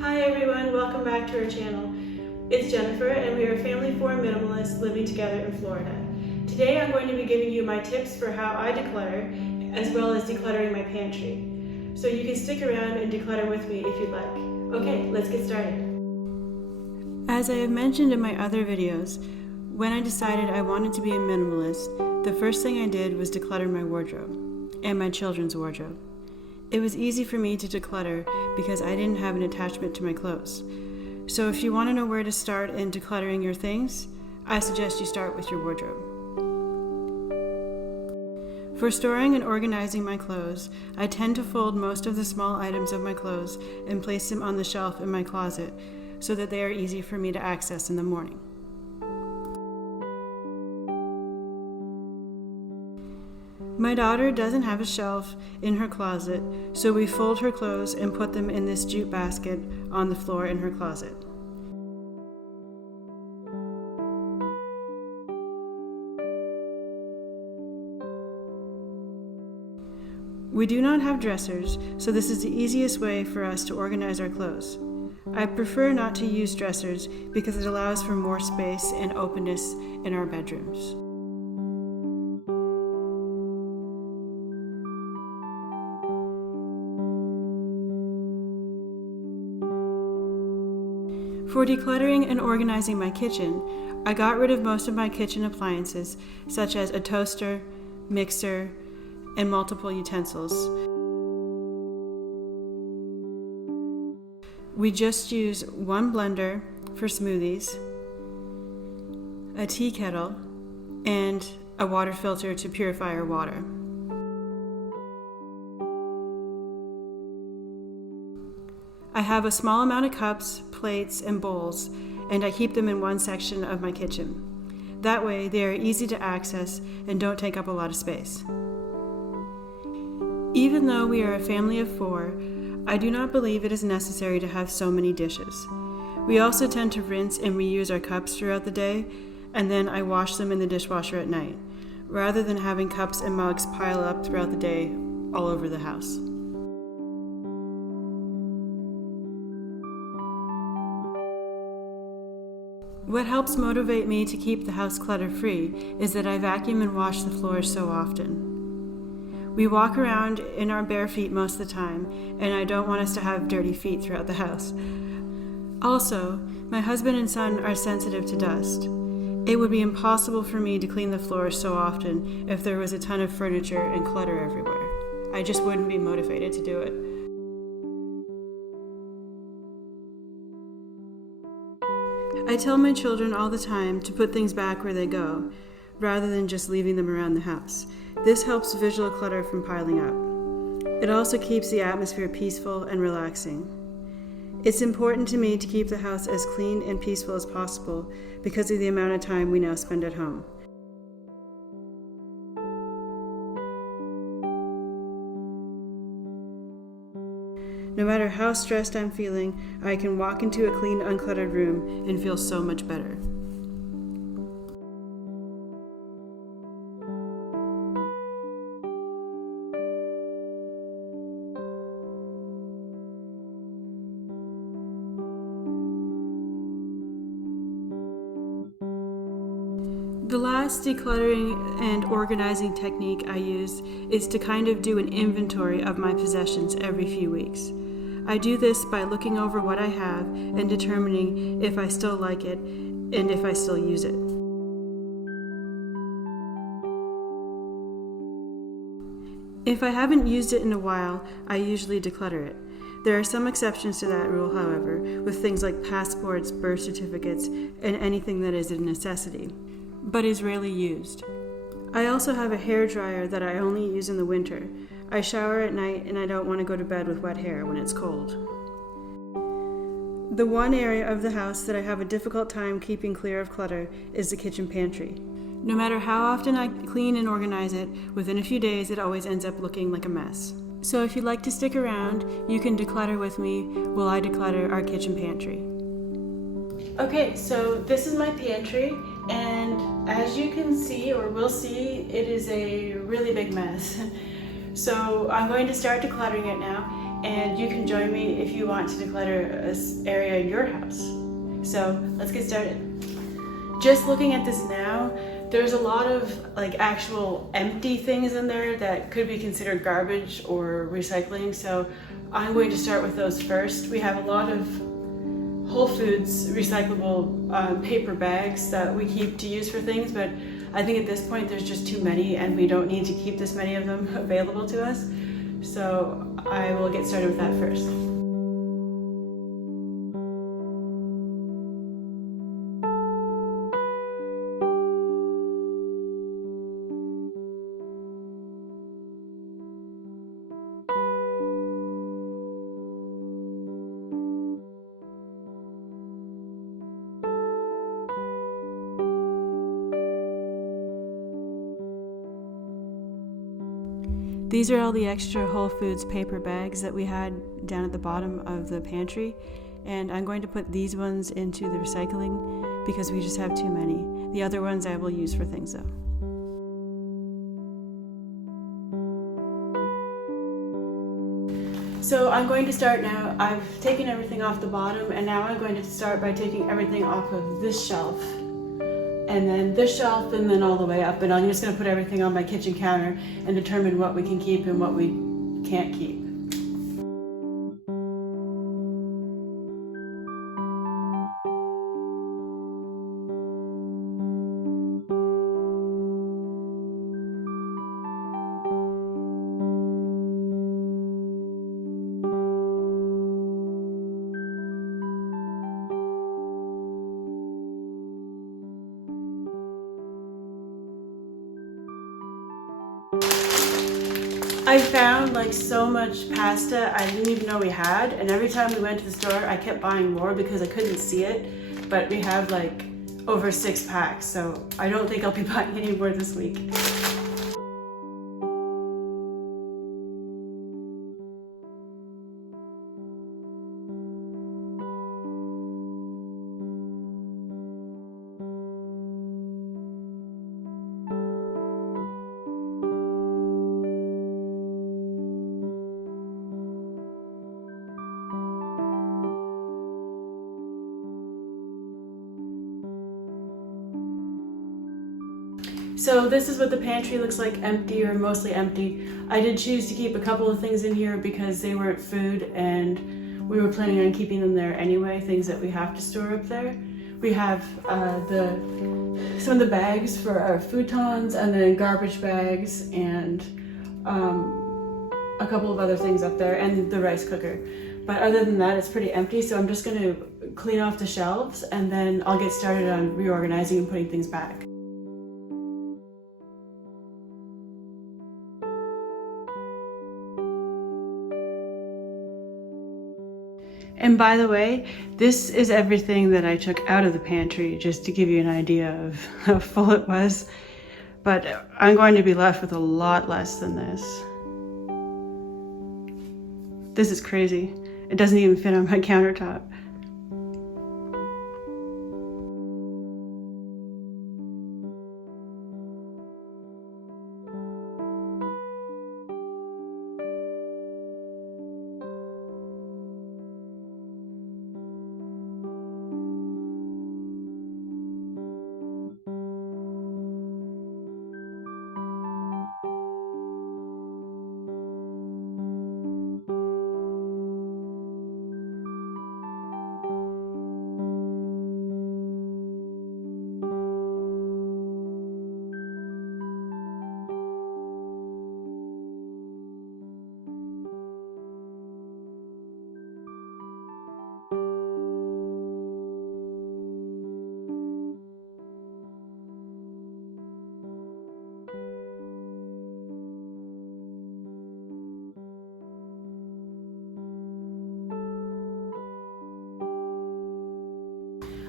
Hi everyone, welcome back to our channel. It's Jennifer and we are a family of 4 minimalists living together in Florida. Today I'm going to be giving you my tips for how I declutter, as well as decluttering my pantry. So you can stick around and declutter with me if you'd like. Okay, let's get started. As I have mentioned in my other videos, when I decided I wanted to be a minimalist, the first thing I did was declutter my wardrobe and my children's wardrobe. It was easy for me to declutter because I didn't have an attachment to my clothes. So if you want to know where to start in decluttering your things, I suggest you start with your wardrobe. For storing and organizing my clothes, I tend to fold most of the small items of my clothes and place them on the shelf in my closet so that they are easy for me to access in the morning. My daughter doesn't have a shelf in her closet, so we fold her clothes and put them in this jute basket on the floor in her closet. We do not have dressers, so this is the easiest way for us to organize our clothes. I prefer not to use dressers because it allows for more space and openness in our bedrooms. For decluttering and organizing my kitchen, I got rid of most of my kitchen appliances, such as a toaster, mixer, and multiple utensils. We just use one blender for smoothies, a tea kettle, and a water filter to purify our water. I have a small amount of cups, plates, and bowls, and I keep them in one section of my kitchen. That way, they are easy to access and don't take up a lot of space. Even though we are a family of 4, I do not believe it is necessary to have so many dishes. We also tend to rinse and reuse our cups throughout the day, and then I wash them in the dishwasher at night, rather than having cups and mugs pile up throughout the day all over the house. What helps motivate me to keep the house clutter-free is that I vacuum and wash the floors so often. We walk around in our bare feet most of the time, and I don't want us to have dirty feet throughout the house. Also, my husband and son are sensitive to dust. It would be impossible for me to clean the floors so often if there was a ton of furniture and clutter everywhere. I just wouldn't be motivated to do it. I tell my children all the time to put things back where they go, rather than just leaving them around the house. This helps visual clutter from piling up. It also keeps the atmosphere peaceful and relaxing. It's important to me to keep the house as clean and peaceful as possible because of the amount of time we now spend at home. No matter how stressed I'm feeling, I can walk into a clean, uncluttered room and feel so much better. The last decluttering and organizing technique I use is to kind of do an inventory of my possessions every few weeks. I do this by looking over what I have and determining if I still like it and if I still use it. If I haven't used it in a while, I usually declutter it. There are some exceptions to that rule, however, with things like passports, birth certificates, and anything that is a necessity, but is rarely used. I also have a hair dryer that I only use in the winter. I shower at night and I don't want to go to bed with wet hair when it's cold. The one area of the house that I have a difficult time keeping clear of clutter is the kitchen pantry. No matter how often I clean and organize it, within a few days it always ends up looking like a mess. So if you'd like to stick around, you can declutter with me while I declutter our kitchen pantry. Okay, so this is my pantry, and as you can see, or will see, it is a really big mess. So I'm going to start decluttering it now, and you can join me if you want to declutter an area in your house. So let's get started. Just looking at this now, there's a lot of actual empty things in there that could be considered garbage or recycling, so I'm going to start with those first. We have a lot of Whole Foods recyclable paper bags that we keep to use for things, but I think at this point there's just too many and we don't need to keep this many of them available to us. So I will get started with that first. These are all the extra Whole Foods paper bags that we had down at the bottom of the pantry, and I'm going to put these ones into the recycling because we just have too many. The other ones I will use for things though. So I'm going to start now. I've taken everything off the bottom, and now I'm going to start by taking everything off of this shelf, and then this shelf, and then all the way up. And I'm just going to put everything on my kitchen counter and determine what we can keep and what we can't keep. I found so much pasta I didn't even know we had, and every time we went to the store I kept buying more because I couldn't see it, but we have over 6 packs, so I don't think I'll be buying any more this week. So this is what the pantry looks like, empty or mostly empty. I did choose to keep a couple of things in here because they weren't food and we were planning on keeping them there anyway, things that we have to store up there. We have some of the bags for our futons, and then garbage bags, and a couple of other things up there, and the rice cooker. But other than that, it's pretty empty, so I'm just going to clean off the shelves and then I'll get started on reorganizing and putting things back. And by the way, this is everything that I took out of the pantry, just to give you an idea of how full it was. But I'm going to be left with a lot less than this. This is crazy. It doesn't even fit on my countertop.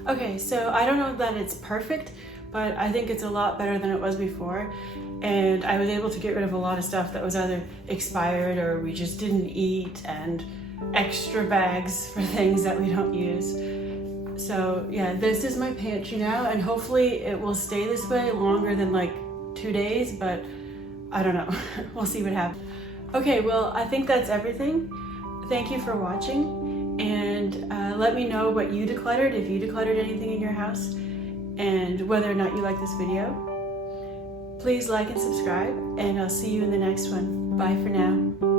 Okay, so I don't know that it's perfect, but I think it's a lot better than it was before. And I was able to get rid of a lot of stuff that was either expired or we just didn't eat, and extra bags for things that we don't use. So yeah, this is my pantry now, and hopefully it will stay this way longer than like 2 days, but I don't know. We'll see what happens. Okay, well, I think that's everything. Thank you for watching, and let me know what you decluttered, if you decluttered anything in your house, and whether or not you like this video. Please like and subscribe, and I'll see you in the next one. Bye for now.